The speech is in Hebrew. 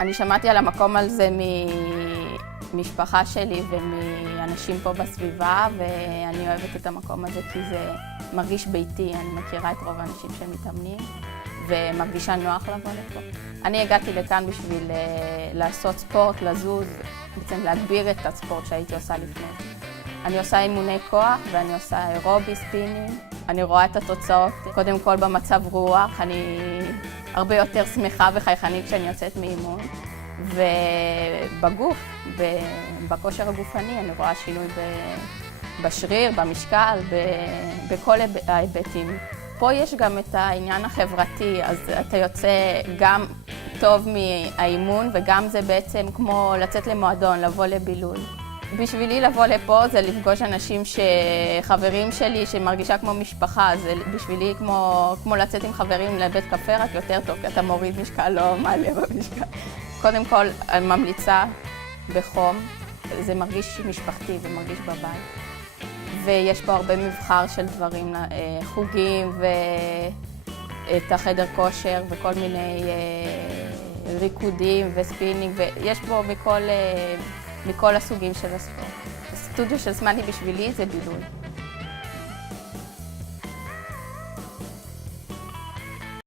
אני שמעתי על המקום הזה ממשפחה שלי ומאנשים פה בסביבה, ואני אוהבת את המקום הזה כי זה מרגיש ביתי. אני מכירה את רוב האנשים שמתאמנים, ומרגישה נוח לבוא לפה. אני הגעתי לכאן בשביל לעשות ספורט, לזוז, בעצם להגביר את הספורט שהייתי עושה לפני. אני עושה אימוני כוח ואני עושה אירובי, ספינינג. אני רואה את התוצאות, קודם כל במצב רוח. אני הרבה יותר שמחה וחייכנית כשאני יוצאת מאימון. ובגוף, בכושר הגופני, אני רואה שינוי בשריר, במשקל, בכל ההיבטים. פה יש גם את העניין החברתי, אז אתה יוצא גם טוב מהאימון, וגם זה בעצם כמו לצאת למועדון, לבוא לבילוי. בשבילי לבוא לפה זה לפגוש אנשים שחברים שלי, שמרגישה כמו משפחה. זה בשבילי כמו לצאת עם חברים לבית קפה, רק יותר טוב, כי אתה מוריד משקל, לא מעלה במשקל. קודם כל, אני ממליצה בחום, זה מרגיש משפחתי ומרגיש בבית. ויש פה הרבה מבחר של דברים, חוגים ואת החדר כושר וכל מיני ריקודים וספינינג, ויש פה מכל הסוגים של הספורט. הסטודיו של זמני בשבילי זה בילוי.